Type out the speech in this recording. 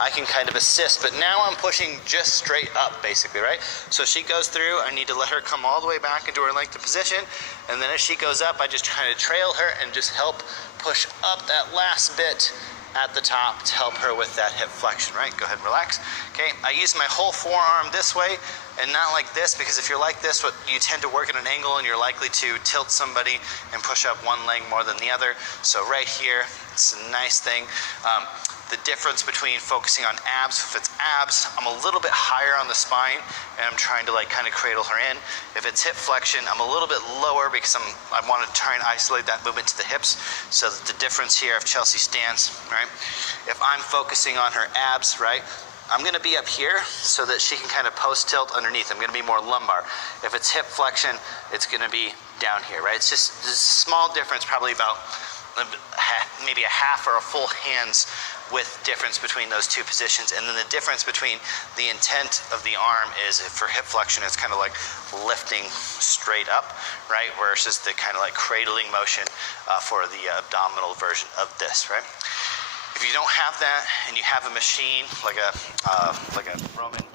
I can kind of assist, but now I'm pushing just straight up basically, right? So she goes through, I need to let her come all the way back into her length of position, and then as she goes up, I just try to trail her and just help push up that last bit at the top to help her with that hip flexion, right? Go ahead and relax. Okay, I use my whole forearm this way and not like this, because if you're like this, you tend to work at an angle and you're likely to tilt somebody and push up one leg more than the other. So right here, it's a nice thing. The difference between focusing on abs, if it's abs, I'm a little bit higher on the spine and I'm trying to like kind of cradle her in. If it's hip flexion, I'm a little bit lower because I want to try and isolate that movement to the hips. So that the difference here, if Chelsea stands, right? If I'm focusing on her abs, right? I'm gonna be up here so that she can kind of post tilt underneath. I'm gonna be more lumbar. If it's hip flexion, it's gonna be down here, right? It's just a small difference, probably about maybe a half or a full hand's width difference between those two positions. And then the difference between the intent of the arm is, for hip flexion, it's kind of like lifting straight up, right? Versus the kind of like cradling motion for the abdominal version of this, right? If you don't have that and you have a machine like a Roman